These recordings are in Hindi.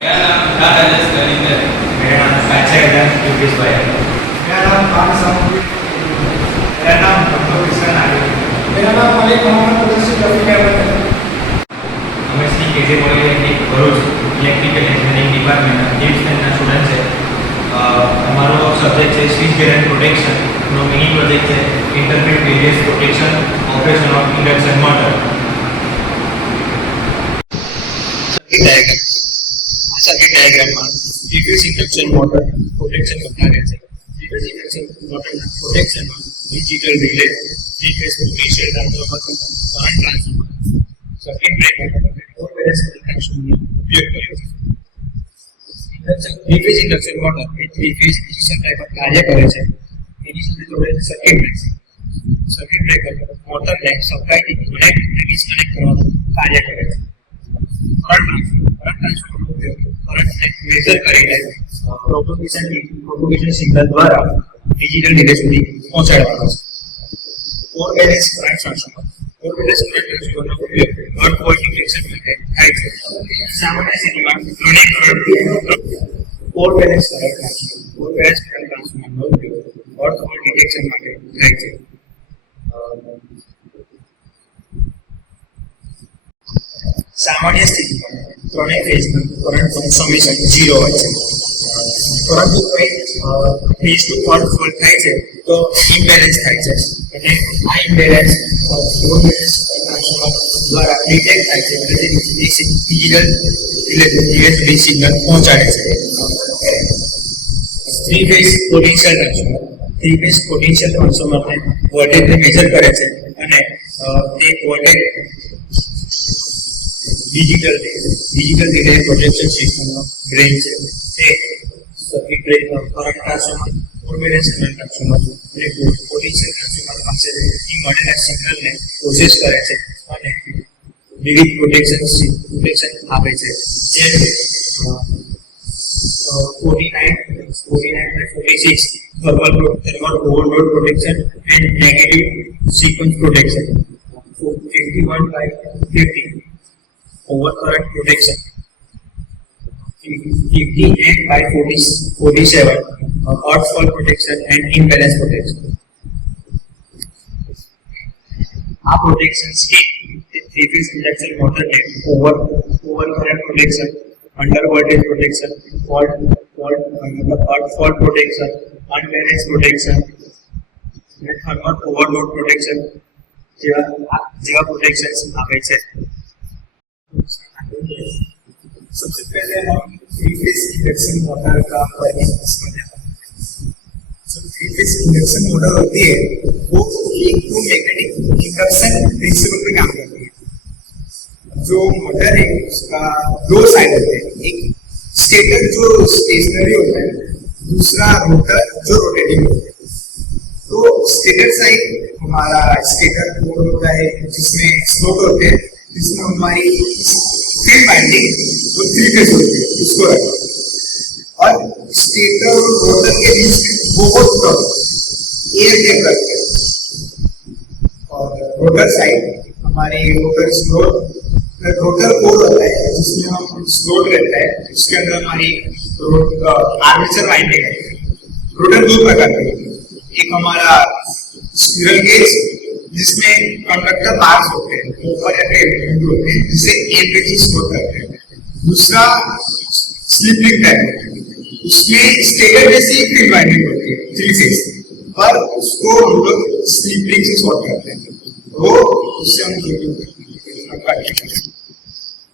मेरा नाम था राजेश कलिंदर। मेरा नाम साक्षात योगेश भाई है। मेरा नाम खान साहब। मेरा नाम डॉक्टर किशन आर्य। मेरा नाम मलिक मोहम्मद मुदस्सिर रफीक अहमद है। અમે Shri KJ polytechnic Bharuch electrical engineering department 8th સ્ટેન્ડર્ડના સ્ટુડન્ટ છે। અમારો સબ્જેક્ટ છે સ્વિચ ગેર એન્ડ પ્રોટેક્શન નો મિની પ્રોજેક્ટ છે interface various protection operation of induction motor. Circuit ડાયાગ્રામમાં રિડ્યુસ ઇન્ડક્શન મોટર પ્રોટેક્શન બતાવે છે। રિડ્યુસ ઇન્ડક્શન મોટરના પ્રોટેક્શનમાં digital relay, three phase potential transformer, current transformer, circuit breaker और वेरियस ट्रांसफॉर्मर उपयोग કર્યો છે। થ્રી ફેઝ ઇન્ડક્શન મોટર એ થ્રી ફેઝ ડિસ્ટ્રીબ્યુશન ટાઈપ કાર્ય કરે છે। એની સાથે જોડેલ સર્કિટ બ્રેકર મોટરને સપ્લાયથી કનેક્ટ અને ડિસ્કનેક્ટ કરવાનું કાર્ય કરે છે। કરંટ ટ્રાન્સફોર્મરનો ઉપયોગ કરંટને મેઝર કરીને પ્રોપગેશન સિગ્નલ દ્વારા ડિજિટલ રિલે સુધી પહોંચાડવાનો છે। ફોર બેલેન્સ કરંટ ટ્રાન્સફોર્મર और वेरियस करंट ट्रांसफॉर्मरનો ઉપયોગ 1 વોલ્ટ ઇન્જેક્શન માટે થાય છે। સામાન્ય સ્થિતિમાં ત્રણેય કરંટ ફોર બેલેન્સ કરંટ ટ્રાન્સફોર્મરનો ઉપયોગ 1 વોલ્ટ ઇન્જેક્શન માટે થાય છે। સામાન્ય સ્થિતિમાં ત્રણેય ફેઝમાં કરંટનો સમેશન 0 હોય છે, પરંતુ કોઈ ફેઝનું ફોલ્ટ થાય છે તો ઇમ્બેલેન્સ થાય છે અને આ ઇમ્બેલેન્સ ફોર બેલેન્સ ટ્રાન્સફોર્મર દ્વારા ડિટેક્ટ થાય છે અને ડિજિટલ રિલે સિગ્નલ પહોંચાડે છે। થ્રી ફેઝ પોટેન્શિયલ ટ્રાન્સફોર્મરને વોલ્ટેજને મેજર કરે છે અને તે વોલ્ટેજ ડિજિટલ રિલે પ્રોટેક્શન સિસ્ટમનો બ્રેન છે। તે circuit breaker, current transformer, for balance current transformer અને પોટેન્શિયલ ટ્રાન્સફોર્મર પાસેથી મળેલા સિગ્નલને પ્રોસેસ કરે છે અને વિવિધ પ્રોટેક્શન આપે છે। જેમ 49/46 thermal overload protection and negative sequence protection, 51/50 overcurrent protection, 58/47 hot fall protection and imbalance protection। આ પ્રોટેક્શન થ્રી ફેઝ ઇન્ડક્શન મોટરને overcurrent protection, under voltage protection, hot fall protection, unbalance protection અને થર્મલ ઓવરલોડ પ્રોટેક્શન જેવા પ્રોટેક્શન આપે છે। सबसे पहले हम थ्री फेज इंडक्शन मोटर का परिचय समझते हैं। जो थ्री फेज इंडक्शन मोटर होती है वो इलेक्ट्रोमैग्नेटिक इंडक्शन प्रिंसिपल पे काम करती है। जो मोटर है उसका दो साइड होते हैं, एक स्टेटर जो स्टेशनरी होता है, दूसरा रोटर जो रोटेटिंग होता है। तो स्टेटर साइड हमारा स्टेटर बोर्ड होता है जिसमें स्लॉट होते हैं, जिसमें हमारी फील्ड वाइंडिंग जो थ्री फेज होती है उसको रखते हैं और स्टेटर और रोटर के बीच में बहुत कम एयर गैप रखते हैं। और रोटर साइड हमारी रोटर कोर होता है जिसमें हम स्लॉट रहता है, उसके अंदर हमारी आर्मेचर वाइंडिंग है। रोटर दो प्रकार के, एक हमारा स्क्विरल केज जिसमें कंडक्टर बार्स होते हैं, ऊपर या फिर होते हैं जिसे एयर स्टोर करते हैं। दूसरा स्लिप रिंग टाइप होता है, उसमें स्टेटर जैसी फील्ड वाइंडिंग होती है थ्री फेज, पर उसको हम लोग स्लिप रिंग से शॉर्ट करते हैं। वो उससे हम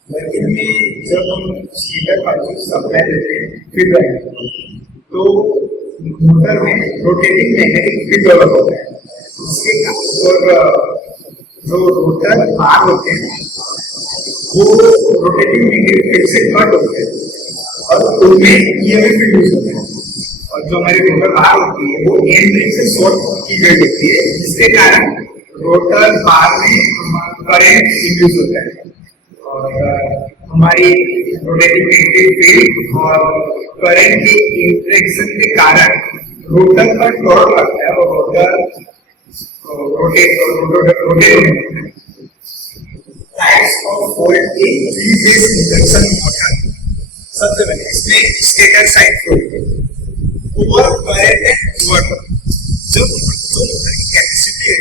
वर्किंग में जब हम स्टेटर वाइंडिंग सप्लाई देते हैं फील्ड वाइंडिंग, तो मोटर में रोटेटिंग मैग्नेटिक फील्ड डेवलप होता है। इसके और जो रोटर बार होते हैं वो रोटेटिंग मैग्नेटिक फील्ड से कट होते हैं और उनमें ईएमएफ फील्ड यूज होता है। और जो हमारी रोटर बार होती है वो एंड रिंग से शॉर्ट की गई होती है, जिसके कारण रोटर बार में करंट इंड्यूस होता है और हमारी रोटेटिंग मैग्नेटिक फील्ड और करंट की इंटरेक्शन के कारण रोटर पर टॉर्क लगता है और rotor rotate types of fault in three phase induction motor. सबसे पहले इसमें stator side flow over current and over जब जो मोटर की कैपेसिटी है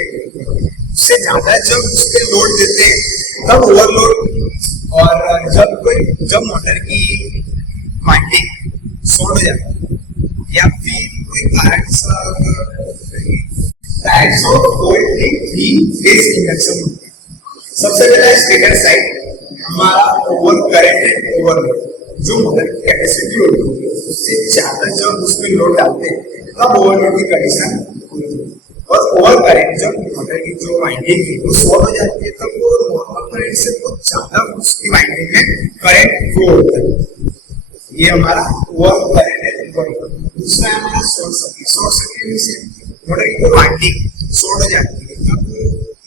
उससे ज्यादा जब उसके लोड देते हैं तब ओवरलोड, और जब मोटर की वाइंडिंग शॉर्ट हो जाती है या फिर कोई कारण सा types of volt in 3 phase induction होते हैं। सबसे पहला स्टेटर साइड हमारा ओवर करंट है, ओवरलोड जो मोटर की कैपेसिटी होती है उससे ज्यादा जब उसमें लोड डालते हैं तब ओवरलोड की कंडीशन होती है। और ओवर करंट जब मोटर की जो वाइंडिंग है वो शॉर्ट हो जाती है तब वो नॉर्मल करंट से बहुत ज्यादा उसकी वाइंडिंग में करंट फ्लो होता है। ये हमारा ओवर करंट है। दूसरा हमारा शॉर्ट सर्किट से मोटर की वाइंडिंग शॉर्ट हो जाती है तब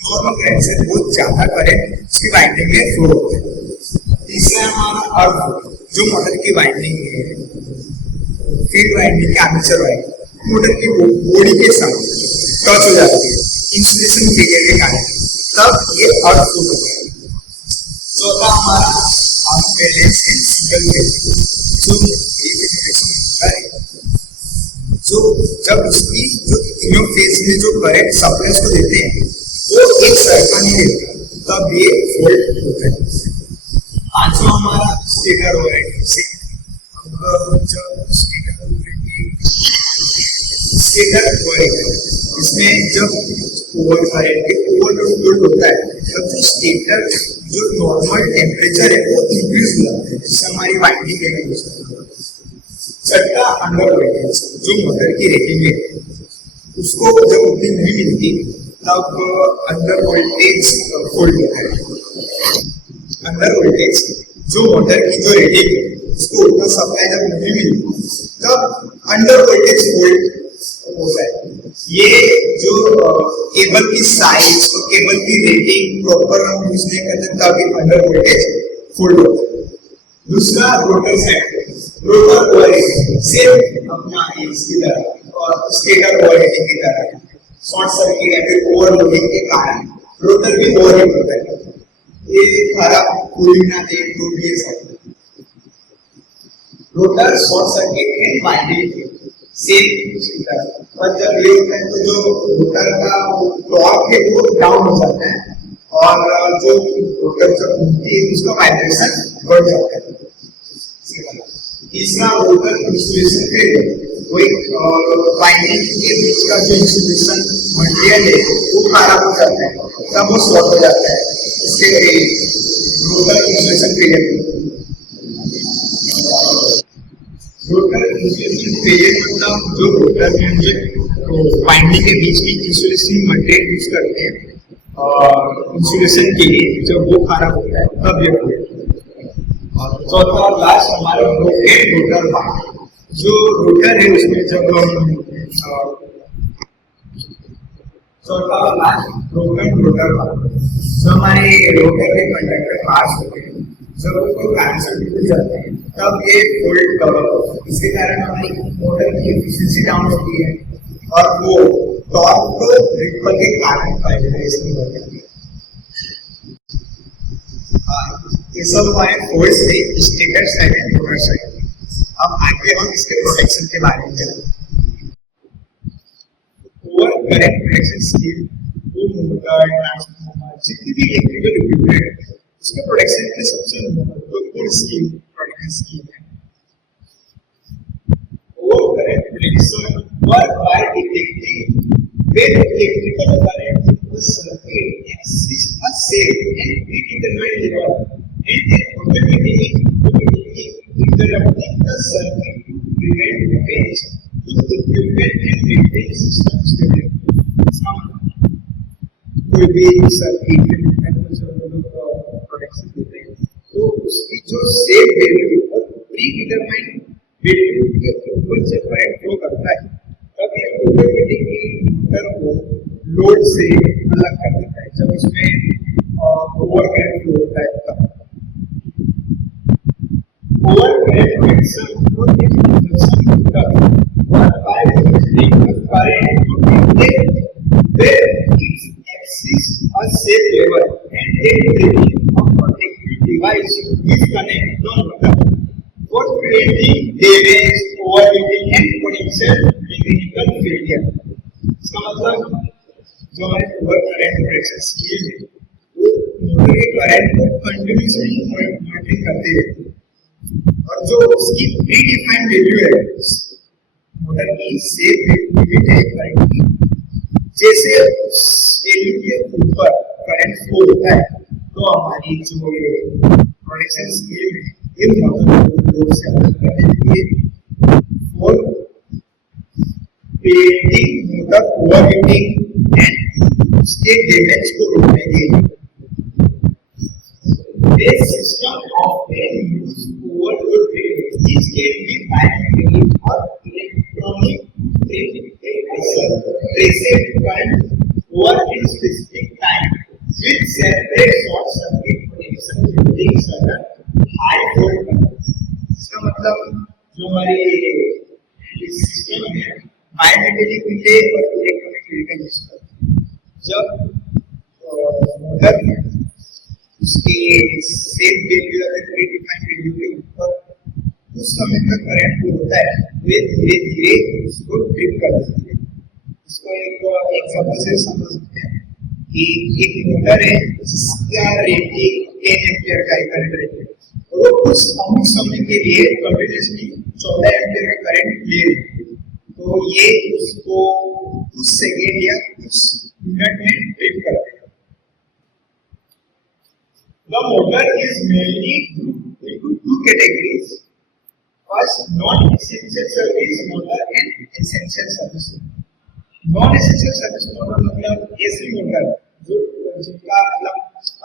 नॉर्मल करंट से बहुत ज्यादा करंट उसकी वाइंडिंग में फ्लो होता है। तीसरा हमारा अर्थ जो मोटर की वाइंडिंग है, फील्ड वाइंडिंग की आर्मेचर वाइंडिंग मोटर की बॉडी के साथ टच हो जाती है इंसुलेशन फेलियर के कारण, तब ये अर्थ फ्लो होता है। चौथा हमारा अनबैलेंस एंड सिंगल फेज जो जब उसकी जो तीनों फेज में जो करंट सप्लाई को देते हैं वो एक सरखा नहीं देता तब ये फॉल्ट होता है। पांचवा हमारा स्टेटर ओवरहेड से स्टेटर ओवरहेड इसमें जब ओवरलोड होता है तब जो स्टेटर जो नॉर्मल टेम्परेचर है वो इंक्रीज हो जाता है जिससे हमारी वाइंडिंग है। छठा अंडर वोल्टेज जो मोटर की रेटिंग है उसको जब उतनी नहीं मिलती तब अंडर वोल्टेज फॉल्ट होता है। अंडर वोल्टेज जो मोटर की जो रेटिंग है उसको उतना सप्लाई जब नहीं मिलती तब अंडर वोल्टेज फॉल्ट होता है। ये जो केबल की साइज और केबल की रेटिंग प्रॉपर हम यूज नहीं करते तब अंडर वोल्टेज फॉल्ट होता है। दूसरा रोटर साइड रोटर ओवरहेड सिर्फ अपना इसकी तरह और स्टेटर ओवरहेडिंग की तरह शॉर्ट सर्किट या फिर ओवरलोडिंग के कारण रोटर भी ओवरहीट होता है। ये खराब कूलिंग ना दे तो भी rotor short circuit and winding same पर जब ये होता है तो जो रोटर का टॉर्क है वो डाउन हो जाता है और जो रोटर जब घूमती है उसका वाइब्रेशन बढ़ जाता है। तीसरा रोटर इंसुलेशन फेलियर कोई वाइंडिंग के बीच का जो इंसुलेशन मटेरियल है वो खराब हो जाता है तब वो शॉर्ट हो जाता है, इसके rotor insulation failure. Rotor insulation failure मतलब जो रोटर में जो वाइंडिंग के बीच में इंसुलेशन मटेरियल यूज करते हैं और इंसुलेशन के लिए जब वो खराब होता है तब ये होता है। चौथा और लास्ट हमारा रोटेट रोटर बार जो रोटर है उसमें जब हम चौथा और लास्ट रोटर बार जो हमारे रोटर के कंडक्टर पास होते हैं जब उनको कारण से टूट जाते हैं तब ये फॉल्ट कवर होता है। इसके कारण हमारी मोटर की एफिशिएंसी डाउन होती है और वो टॉर्क को रिपल के कारण वाइब्रेशन बढ़ जाती है। ये सब हमारे फोर्स से stator side and rotor side. अब आगे हम इसके प्रोटेक्शन के बारे में जानेंगे। ओवर करंट प्रोटेक्शन स्कीम वो मोटर ट्रांसफार्मर जितनी भी इलेक्ट्रिकल इक्विपमेंट है उसके प्रोटेक्शन के सबसे महत्वपूर्ण स्कीम प्रोटेक्शन स्कीम है। Over current protection work by detecting when electrical current in the circuit exceeds a safe and predetermined level and then automatically interrupting the circuit to prevent damage to equipment and maintain system stability। कोई भी सर्किट में प्रोटेक्शन देते हैं तो उसकी जो सेफ वैल्यू और प्रीडिटरमाइंड वैल्यू के ऊपर से करंट फ्लो करता है तब ये ऑटोमेटिकली मोटर को लोड से अलग कर देता है जब उसमें ओवर करंट फ्लो होता है तब। ओवर करंट प्रोटेक्शन को induction motor work by detecting current where it exists a safe level and then breaking of protective device is connected to the motor for preventing damage, overheating and potential mechanical failure. इसका मतलब जो हमारे ओवर करंट प्रेशर स्केल है वो मोटर के करंट को कंटिन्यूसली मॉनिटरिंग करते हैं और जो उसकी प्री डिफाइंड वैल्यू है मोटर की सेफ लिमिट है करंट की, जैसे उस वैल्यू के ऊपर करंट फ्लो होता है तो हमारी जो ये प्रोडक्शन स्केल है ये मोटर को लोड से अलग करने के लिए for preventing motor overheating and उसके डैमेज को रोकने के लिए this system of use overload which can be manually or electronic reset current over a specific time with separate short circuit protection using certain high volt current. इसका मतलब जो हमारी सिस्टम है बायोमेट्रिक रिले और इलेक्ट्रॉनिक रिले का यूज करते हैं। जब मोटर में उसके सेफ वैल्यू अगर प्री डिफाइंड वैल्यू के ऊपर उस समय तक करंट फ्लो होता है वे धीरे धीरे उसको ट्रिप कर देती है। इसको एक एग्जांपल से समझ सकते हैं कि एक मोटर है जिसका रेटिंग 10 एम्पीयर का करंट रहता है और वो कुछ समय के लिए कंटिन्यूअसली 14 एम्पीयर का करंट ले रही है, तो ये उसको कुछ सेकेंड या कुछ मिनट में ट्रिप करता है। The motor is mainly grouped into two categories. First, non-essential service motor and essential service motor. Non-essential service motor मतलब ऐसी मोटर जो जिनका मतलब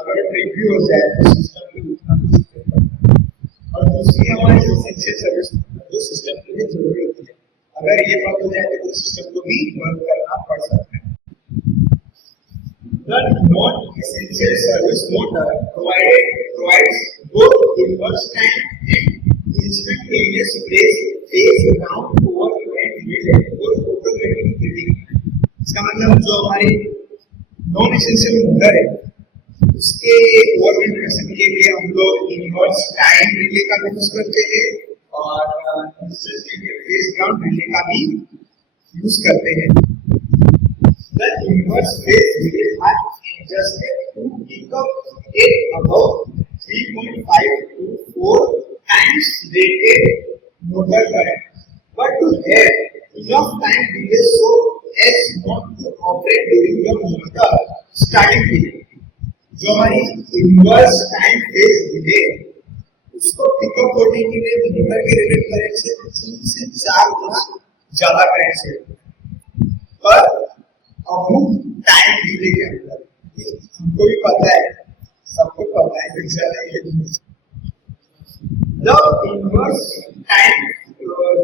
अगर ट्रिप भी हो जाए तो सिस्टम के उतना कुछ नहीं करता, और दूसरी हमारी essential service motor जो सिस्टम के लिए जरूरी होती है, अगर ये बंद हो जाए तो सिस्टम को भी बंद करना पड़ सकता है। The non-essential service motor provides both inverse time and instantaneous phase ground over and relay और automatic breathing। इसका मतलब जो हमारी non-essential motor है उसके ओवरव्यू करने के लिए हम लोग इनवर्स टाइम रिले का यूज करते हैं और इंस्टेंटेनियस फेज ग्राउंड रिले का भी यूज करते हैं। The inverse phase relay are adjusted to pick up a above 3.5 to 4 times rated motor current, but to have enough time delay so as not to operate during the motor starting period। जो हमारी inverse time phase relay उसको पिकअप करने के लिए मोटर के रेटेड करंट से 3 से 4 गुना ज्यादा करंट से पर अमुक टाइम डिले के अंदर, हमको भी पता है, सबको पता है the inverse time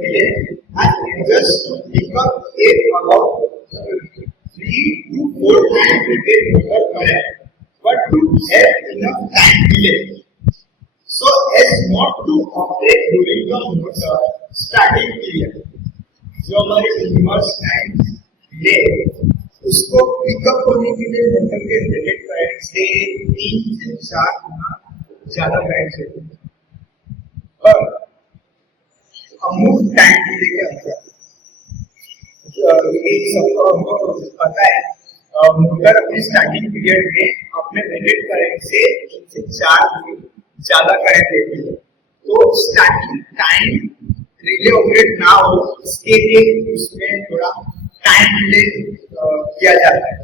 delay has just to pick up a about 3 to 4 times rated motor current, but to have enough time delay so as not to operate during the motor starting period। जो हमारे inverse time delay उसको पिकअप होने के लिए मोटर के रेटेड करंट से 3 से 4 गुना ज्यादा करंट चाहिए और अमुक टाइम डिले के अंदर एक सबको हमको पता है मोटर अपने स्टार्टिंग पीरियड में अपने रेटेड करंट से 3 से 4 गुना ज्यादा करंट लेती है, तो स्टार्टिंग टाइम रिले ऑपरेट ना हो इसके लिए उसमें थोड़ा टाइम डिले किया जाता है।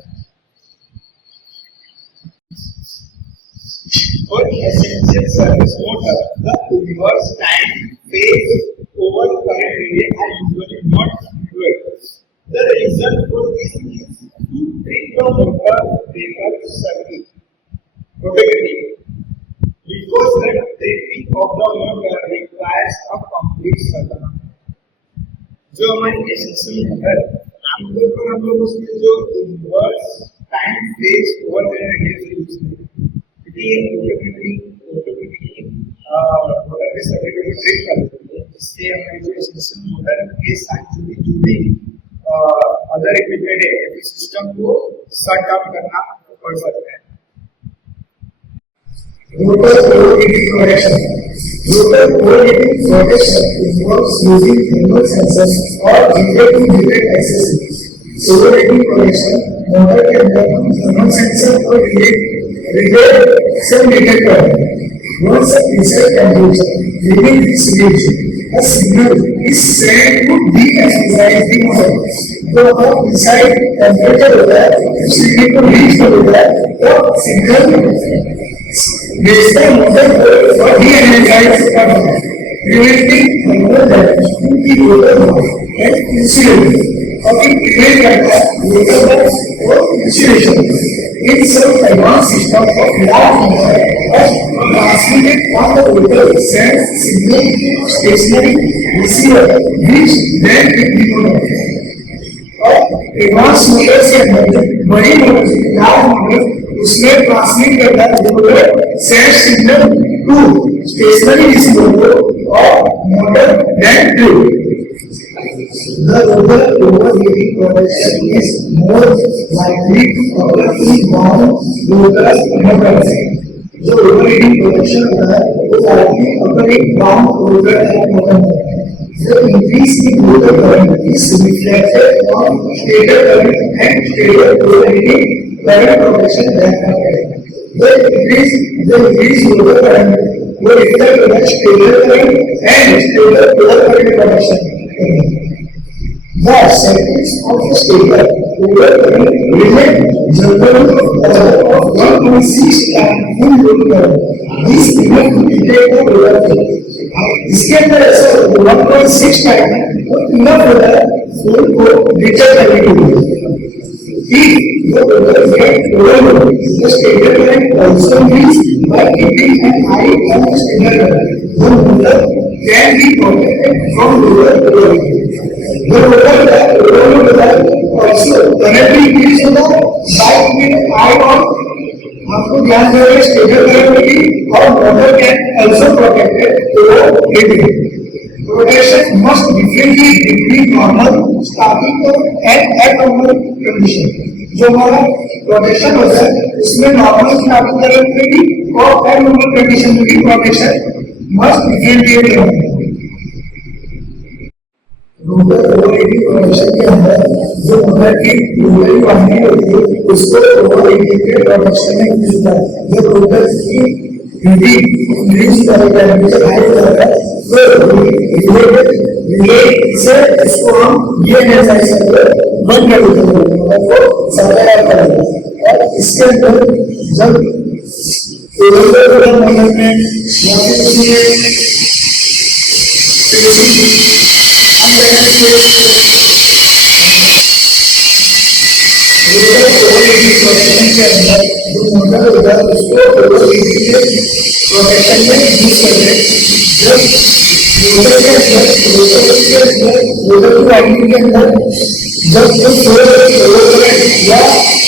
For essential service motor, the inverse time phase over current relay are usually not fluid. The reason for this is to treat the motor breaker circuit protectively, because the tripping of the motor requires a complete shutdown। जो हमारी एसेंशियल मोटर आमतौर पर हम लोग उसमें जो inverse time phase over current use करते हैं, ये ऑटोमेटिकली मोटर के सर्किट को ट्रिप कर देती है, जिससे हमारी जो एसेंशियल मोटर के साथ जुड़ी अदर इक्विपमेंट है सिस्टम को शट डाउन करना पड़ सकता है। rotor overheating protection. Rotor overheating protection involves using thermal sensors or heater to detect accessories. Overheating protection motor के अंदर हम thermal sensor और relay some detector. Once a preset temperature within this range, a signal is sent to de-emphasize the motor. तो अब preset temperature होता है, उस signal को reach कर देता है, तो signal बेचता मोटर को और de-energize करता है, preventing thermal damage to the rotor and insulation. और ये prevent करता है rotor box और insulation. In some advanced system of large number of transmitted on the rotor sends signal to stationary receiver which then it decodes. और एडवांस मोटर से बड़ी मोटर लार्ज मोटर उसमें ट्रांसमिट करता है rotor send signal to stationary receiver को और motor then to the rotor overheating protection is more likely to occur in wound rotors motors. जो overheating protection होता है वो likely occur in wound rotor motor. The increase in rotor current is reflected on stator current and stator overheating current protection that happen. The increase rotor current will reflect on stator current and stator current protection. The settings of the stator rotor current remain generally of 1.6 times full load current. This enough to detect the rotor current. इसके अंदर ऐसा 1.6 टाइम इनफ होता है फुल को डिटेक्ट करने के लिए if the rotor get overload the stator current also increase by keeping an eye on the stator current the motor can be protected from rotor overload the rotor that overload also current increase होता है by keeping an eye on आपको ध्यान देना स्टेटर करंट भी और motor can also protected over heating protection must differently between normal starting and abnormal condition जो हमारा प्रोटेक्शन होता है इसमें नॉर्मल स्टार्टिंग करंट में भी और एबनॉर्मल कंडीशन में भी प्रोटेक्शन मस्ट डिफरेंशिएट होता है रोटर ओवरहीटिंग प्रोटेक्शन के अंदर जो मोटर की रोटरी वाइंडिंग होती है उसको ओवरहीटिंग के प्रोटेक्शन में यूज होता है जब रोटर की हीटिंग इंक्रीज करेगा टेंपरेचर हाई करेगा तो रिले से इसको हम ये एनर्जाइज करके बंद कर देते हैं मोटर को सप्लाई करेगा और इसके अंदर जब ओवरलोड मोटर में या फिर प्रोटेक्शन के अंदर जो मोटर होता है उसको ओवरहीटिंग के प्रोटेक्शन में यूज करते हैं जब रोटर की वाइंडिंग के अंदर जब जो ओवरकरेंट या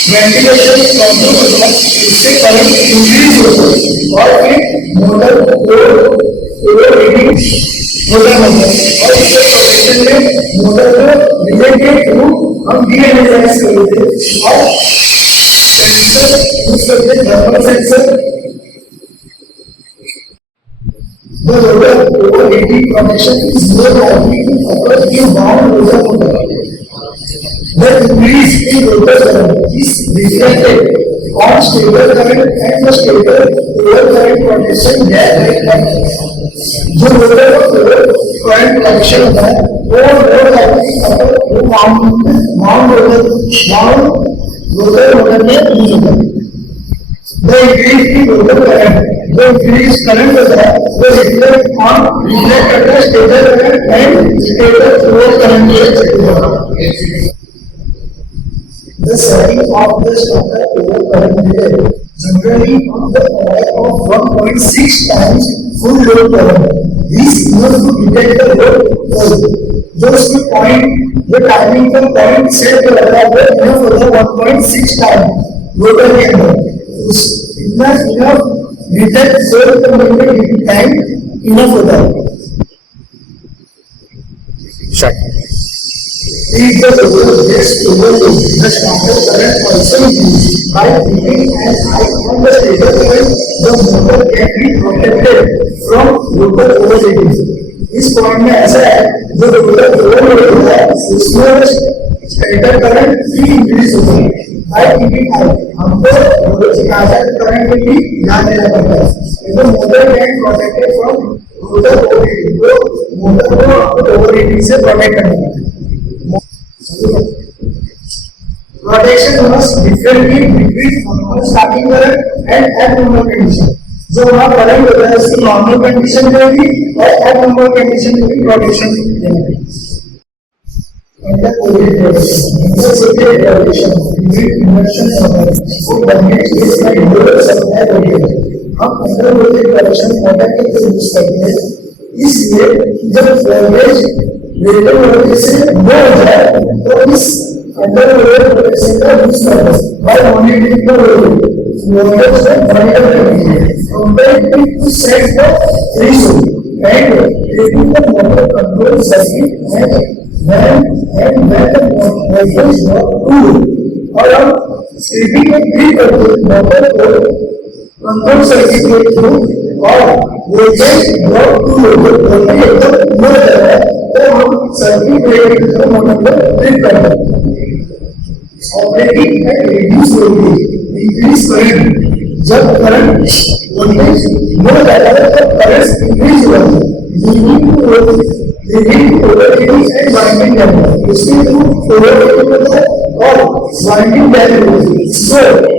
वेंटिलेशन प्रॉब्लम होता है उससे करंट इंक्रीज होता है और फिर मोटर ओवरहीटिंग होता है और इसके प्रोटेक्शन में मोटर को रिले के थ्रू हम डीएनएजाइज कर देते हैं और सेंसर यूज करते हैं thermal sensor the rotor overheating protection is more likely to occur in wound rotor motor. The increase in rotor current is reflected on stator current and the stator overcurrent protection that जो रोटर करंट प्रोटेक्शन होता है वो मोर लाइकली अगर वो वाउंड रोटर मोटर में यूज होता है the increase in rotor current जो इंक्रीज करंट होता है वो रिफ्लेक्ट करता है stator current and stator flow current के the setting of the starter over current relay generally on the order of 1.6 times full load current. This enough to detect the load fault. जो उसकी पॉइंट जो टाइमिंग का पॉइंट सेट कर रहा है वो इनफ होता है 1.6 टाइम रोटर के अंदर उस इतना इनफ डिटेक्ट फोल्ड करने में टाइम इनफ होता है If the roller gets overloaded, the starter current also increases. By keeping an eye on the stator current, the motor can be protected from rotor overheating. इस पॉइंट में ऐसा है जो रोटर ओवरलोड होता है उसमें स्टेटर करंट भी इंक्रीज होता है बाय कीपिंग आई हमको स्टेटर करंट में भी ध्यान देना पड़ता है तो motor can protected from rotor overheating तो मोटर को ओवरहीटिंग से प्रोटेक्ट करना है protection must differently between normal starting current and abnormal condition जो वहां करंट होता है उसकी नॉर्मल कंडीशन में भी और एबनॉर्मल कंडीशन में भी प्रोटेक्शन देना है अंडर प्रोटेक्शन इंडक्शन मोटर वो बनने के लिए इसका लोड सप्लाई होती है हम अंडर प्रोटेक्शन मोटर के यूज करते हैं इसलिए जब वोल्टेज रेटेड वोल्टेज से लो हो जाए तो इस अंडर प्रोटेक्शन का यूज करते हैं बाय मॉनिटरिंग द वोल्टेज को मॉनिटर करते हैं comparing to set the threshold and taking the motor control circuit and when the voltage drop to और हम स्ट्रिपिंग में भी करते मोटर को कंट्रोल सर्किट के थ्रू और वोल्टेज ड्रॉप टू वोल्टेज एकदम लो जाता है तो हम सर्किट ब्रेकर के थ्रू मोटर को ट्रिप करते हैं operating at reduce voltage increase current जब करंट वोल्टेज लो जाता है तब करंट इंक्रीज होता है leading to overheating and winding damage इसके थ्रू ओवरहीटिंग होता है और वाइंडिंग डैमेज होती है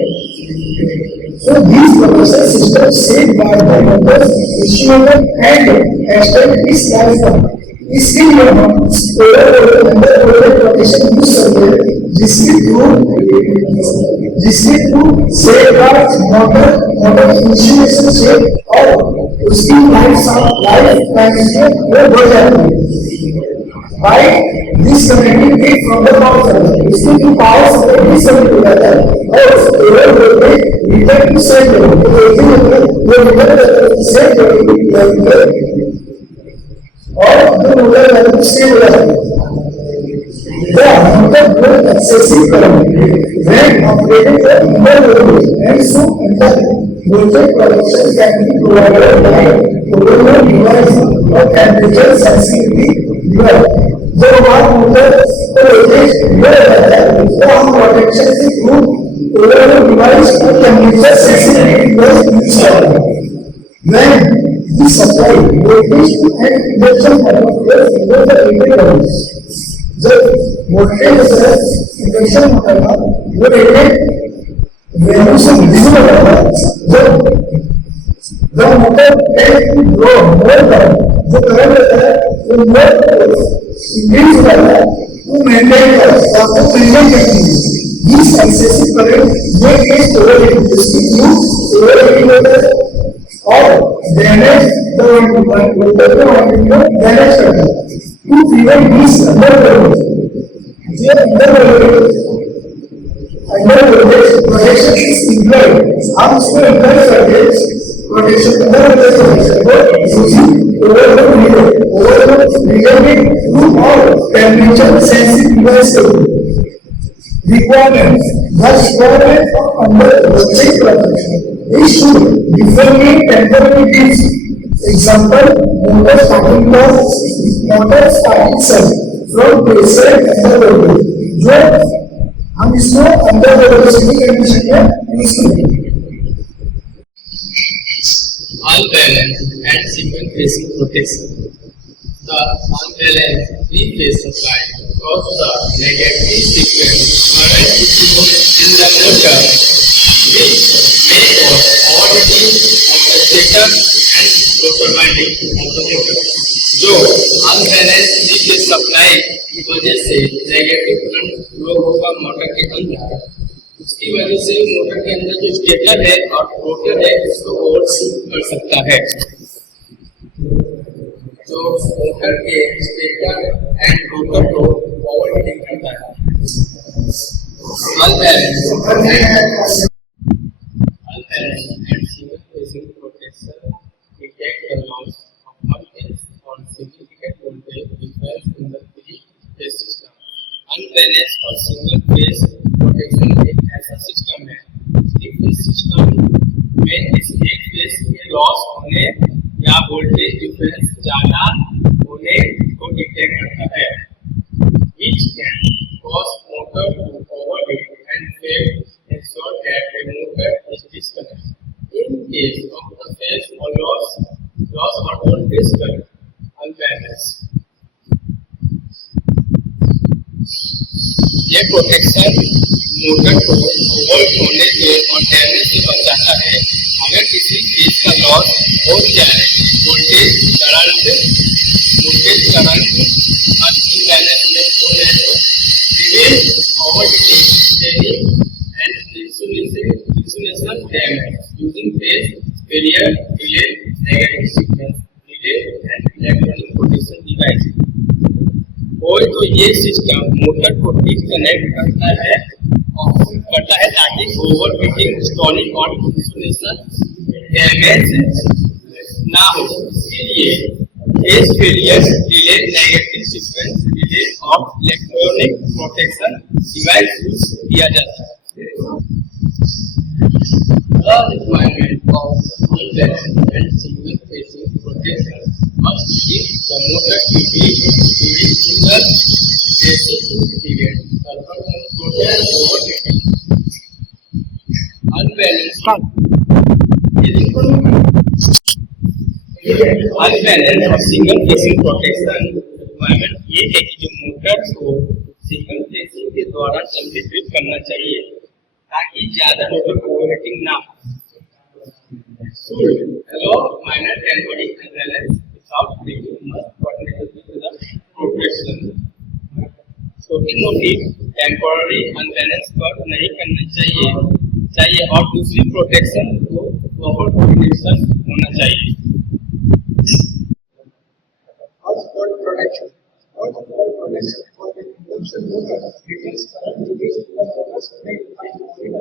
so these propulsion systems safeguard the motor's instrument and extend its lifetime इसके लिए हम अंडर प्रोटेक्शन यूज करते हैं जिसके थ्रू सेफगार्ड मोटर इंसुलेशन से और उसकी लाइफ टाइम में बढ़ जाती है by disconnecting it from the power supply इसके थ्रू पावर सप्लाई डिसकनेक्ट हो जाता है और over voltage return to set level तो वो रिटर्न सेट लेवल और जो मोटर वैल्यू स्टेबल हो जाती है the motor will excessive current when operated at low voltage and so under voltage protection can be provided by overload device or temperature sensitivity device जब हमारा मोटर को वोल्टेज लो रहता है तो हम प्रोटेक्शन के थ्रू ओवरलोड डिवाइस और टेम्परेचर सेंसिटिविटी डिवाइस यूज करते हैं when we supply voltage and induction motor in the rated voltage जब वोल्टेज से इंडक्शन मोटर का वो रेटेड वैल्यू से डिविजन होता है जब motor tend to grow more current जो करंट रहता है वो मोर इंक्रीज हो जाता है वो मेंटेन करता है करती है दिस एक्सेसिव करंट ये केस ओवरहीटिंग जिसकी न्यू ओवरहीटिंग होता है और डैमेज द मोटर को डैमेज करता है to prevent these under protection is employed हम उसको employ करते हैं protection under protection को using overload regulated through और temperature sensitive device requirement the requirement for under voltage protection is to differentiate temporary tips example motor starting cell from pressure under voltage जो हम इसको अंडर वोल्टेज की कंडीशन में यूज करेंगे unbalanced and single phase protection. The unbalanced three-phase supply causes the negative sequence current in the motor, which may cause overheating of the stator and rotor winding of the motor. जो unbalanced three-phase supply की वजह से नेगेटिव करंट फ्लो होगा मोटर के अंदर, उसकी वजह से मोटर के अंदर जो स्टेटर है और रोटर है उसको ओवरशूट कर सकता है। जो मोटर के स्टेटर एंड रोटर को ओवरहीटिंग करता है। unbalanced and single phase protection detect the loss of one phase or significant voltage difference in the three phase system unbalance और सिंगल फेज प्रोटेक्शन एक ऐसा सिस्टम है इस सिस्टम में इस एक फेज के लॉस होने या वोल्टेज डिफरेंस ज्यादा होने को डिटेक्ट करता है which can cause motor to overheat and fail ensure that the motor is disconnected. In case of the phase or loss or voltage current unbalanced. ये प्रोटेक्शन मोटर को ओवर होने से और डैमेज से बचाता है अगर किसी चीज का लॉस हो जाए वोल्टेज करंट अनबैलेंस में हो जाए तो prevent overheating and insulation damage using phase failure relay negative sequence relay and electronic protection device कोई तो ये सिस्टम मोटर को डिस्कनेक्ट करता है ताकि ओवरहीटिंग स्टॉलिंग और इंसुलेशन डैमेज ना हो इसलिए phase failure delay negative sequence delay of electronic protection device use किया जाता है The requirement of unbalanced and single phase protection must keep the motor during single phase period. Total overheating. Unbalanced और सिंगल फेसिंग प्रोटेक्शन रिक्वायरमेंट ये है कि जो मोटर को सिंगल फेसिंग के द्वारा संचालित करना चाहिए ताकि ज्यादा मोटर ओवरहीटिंग ना हो Hello, minor temporary unbalance without breaking must coordinate with the protection. छोटी मोटी टेम्पोररी अनबैलेंस पर नहीं करना चाहिए और दूसरी प्रोटेक्शन को प्रॉपर कोऑर्डिनेशन होना चाहिए for the induction motor reduce current reduce the motors made by monitoring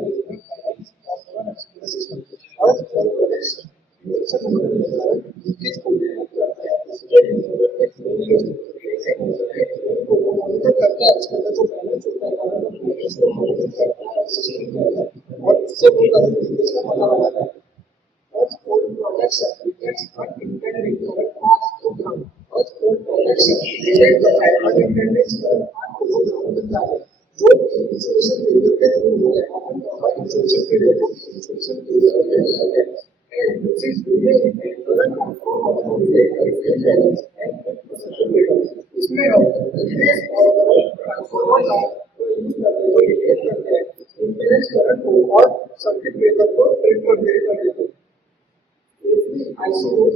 the system. Earth for protection. Induction motor में current leakage को detect करता है इसके मोटर के फेलियर से को मॉनिटर करता है उसका जो बैलेंस होता है करंट को मॉनिटर करता है सिस्टम के अंदर और इससे वो करंट लीकेज का पता लगाता है Earth for protection detects unintended current paths to ground. Earth for protection detects the unintended current path to ground करता है जो इंसुलेशन फेलियर के थ्रू हो गया अपन का इंसुलेशन फेलियर को इंसुलेशन फेलियर है and this is really a current control of the relay balance and circuit breaker इसमें हम रिलेस और करंट ट्रांसफार्मर का यूज करते हुए डिटेक्ट करते हैं इंपीडेंस करंट को और सर्किट ब्रेकर को ट्रिप कर देते हैं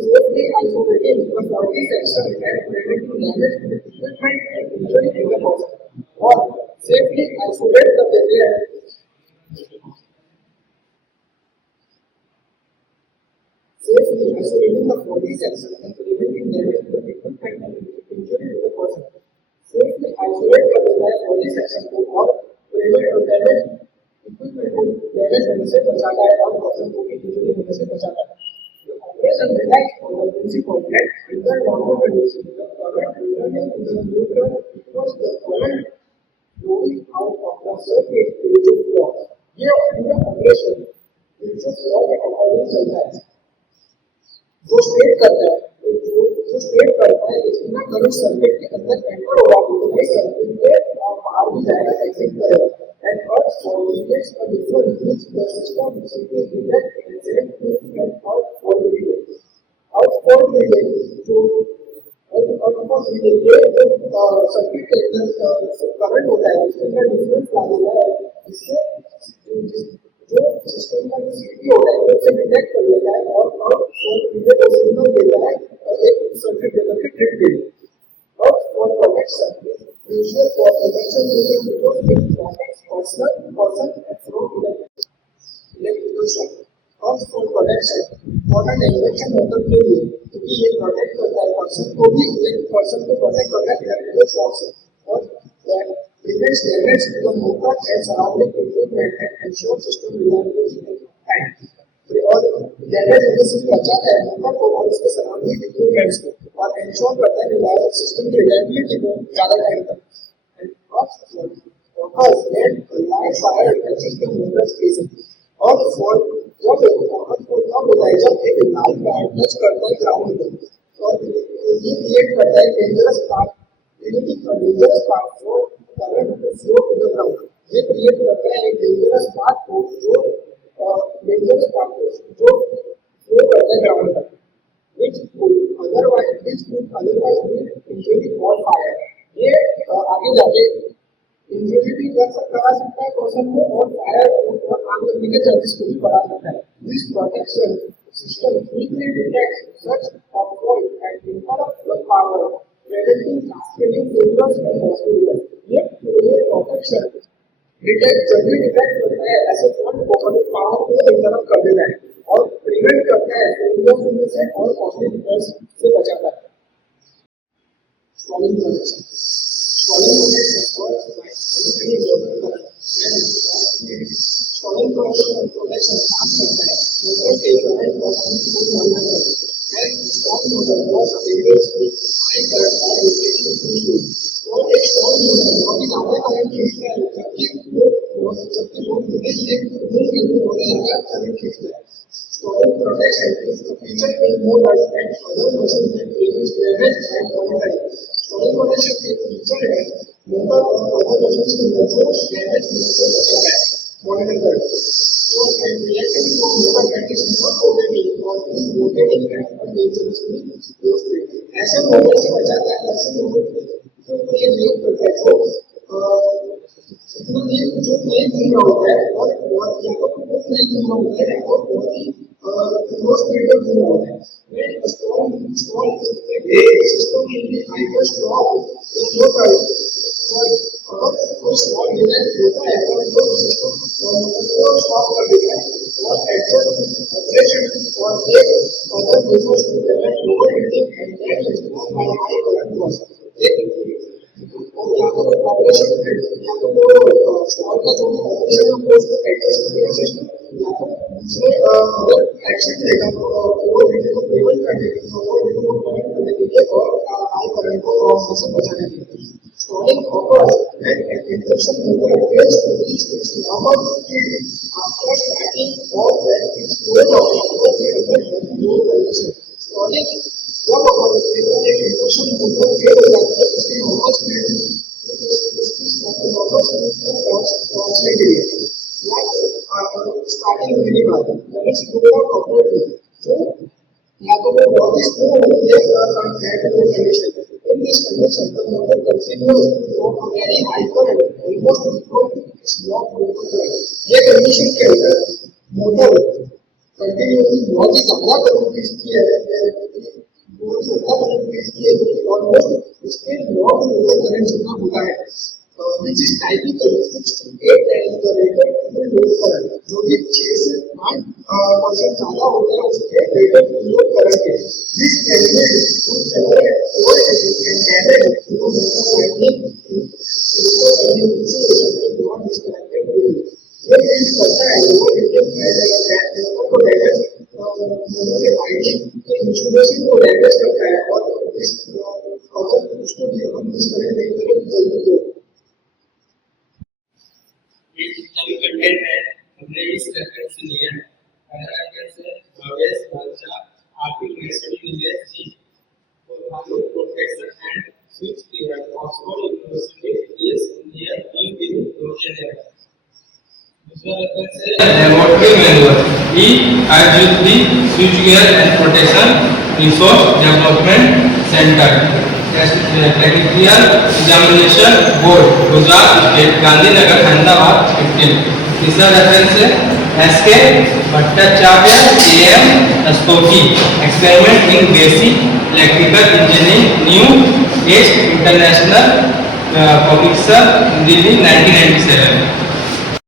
safely isolating the faulty section and preventing damage to the equipment and injury to the person or safely isolate the failure Safely isolating the faulty section and preventing damage to the equipment and injury to the person. Safely isolate the faulty section को और prevent damage equipment को damage होने से बचाता है और person को injury होने से बचाता है. The operation relies on the principle that under normal conditions the current returning to the neutral equals the current flowing out of the circuit Kirchhoff law. ये पूरा ऑपरेशन Kirchhoff law के अकॉर्डिंग चलता है. जो स्टेट करता है जितना करंट सर्किट के अंदर एंटर होगा उतना ही सर्किट के बाहर भी जाएगा एग्जिट करेगा and earth formats a difference which the system simply detect and send to an earth fault relay जो ये सर्किट के अंदर करंट होता है उसके अंदर डिफरेंस ला देता है जिससे जो सिस्टम का जो सीपी होता है उससे डिटेक्ट कर लेता है और फॉल्ट रिले को सिग्नल देता है और एक सर्किट ब्रेकर के ट्रिप देता है और fault protection crucial for induction motor because it protects person from electrical shock और फॉल्ट प्रोटेक्शन इम्पोर्टेंट है इंडक्शन मोटर के लिए क्योंकि ये प्रोटेक्ट करता है पर्सन को प्रोटेक्ट करता है इलेक्ट्रिकल शॉक से और prevents damage to the motor and surrounding equipment and ensure system reliability and time. और डैमेज होने से बचाता है मोटर को और उसके सराउंडिंग इक्विपमेंट्स को और इंश्योर करता है रिलायबल सिस्टम की रिलायबिलिटी को ज्यादा टाइम तक and first occurs when live fire touches the motor's casing. और फॉल्ट जब फॉल्ट तब होता है जब एक लाइव वायर टच करता है ग्राउंड को और ये क्रिएट करता है dangerous path for current to flow to the ground. ये क्रिएट करता है एक डेंजरस पाथ को जो फ्लो करता है ग्राउंड तक, which could otherwise be injury or fire. ये आगे जाके इंजरी भी कर सकता है पर्सन को और फायर और आग लगने के चांसेस को भी बढ़ा सकता है. This protection system quickly detects such a fault and interrupt the power, preventing cascading failures and possibilities. ये प्रोटेक्शन जल्दी डिटेक्ट करता है ऐसे फॉल्ट को और पावर को इंटरप्ट कर देता है और प्रिवेंट करता है फेलियर्स होने से और पॉसिबिलिटीज से बचाता है. स्टॉलिंग प्रोटेक्शन प्रोटेक्शन काम करता है मोटर के करंट और स्पीड को मॉनिटर करता है. स्टॉल मोटर लॉस फेलियर्स में हाई करंट का रिफ्लेक्शन टू और एक स्टॉल मोटर बहुत ही ज्यादा करंट खींचता है जबकि वो धीरे धीरे होने लगा करंट खींचता है. Stalling protection is a feature in motors and other machines that prevents damage and monitoring. Stalling protection एक फीचर है मोटर और other machines के अंदर जो डैमेज होने से बचाता है मॉनिटर करता है. So and reacting to motor that is not rotating or is rotating at a dangerously low speed. ऐसे मोटर से बचाता है ऐसे मोटर के ऊपर ये रिएक्ट करता है जो नहीं घूम रहा होता है और या तो बहुत नहीं घूम रहा होता है या तो बहुत ही लो स्पीड पर घूम रहा होता है. When a stall is a system will be either stop the motor और अगर कोई स्टॉल डिटेक्ट होता है तो वो सिस्टम मोटर को स्टॉप कर देता है और एडजस्ट ऑपरेशन और एक other measures to prevent overheating and damage by high current loss. और या तो ऑपरेशन या तो स्टॉल का जो ऑपरेशन है वो एडजस्ट करेगा सिस्टम या तो दूसरे अगर एक्शन लेगा ओवरहीटिंग को प्रिवेंट करने के लिए ओवरहीटिंग को प्रिवेंट करने के लिए और हाई करंट को से बचाने के लिए. Stalling occurs when an induction motor fails to reach its normal speed after starting or when its load of power is under low condition. Stalling जब एक इंडक्शन मोटर फेल हो जाती है उसकी नॉर्मल स्पीड तक पहुंचने के लिए स्टार्टिंग होने के बाद जो या तो वो बहुत ही स्लो होती है condition. In this condition, the motor continues to flow a very high current, almost equal to its block motor current. ये कंडीशन के अंदर मोटर कंटिन्यूअसली बहुत ही ज्यादा करंट खींचती है जो कि ऑलमोस्ट उसके ब्लॉक मोटर करंट जितना होता है, which is typically 6 to 8 times the rated full load current, जो कि 6 से 8% ज्यादा होता है उसके rated full load current के. This can lead to several overheating and damage to the motor winding insulation if not disconnected fully. ये लीड करता है overheating मोटर को डैमेज मोटर के वाइंडिंग के इंसुलेशन को डैमेज करता है और अगर उसको भी हम डिस्कनेक्ट नहीं करें तो जल्दी दो. ये जितना भी कंटेंट है हमने इस रेफरेंस से लिया है. पहला रेफरेंस है Bhavesh Balcha article method Nilesh ji for Hamlet protection and switch gear Oxford University is near new building Trojan area. दूसरा रेफरेंस है laboratory manual E IGP switch gear and protection resource development center technical examination board Gujarat state Gandhinagar Ahmedabad 15. तीसरा रेफरेंस है SK Bhattacharya AM Rastogi experiment in basic electrical engineering new age international publisher Delhi 1997.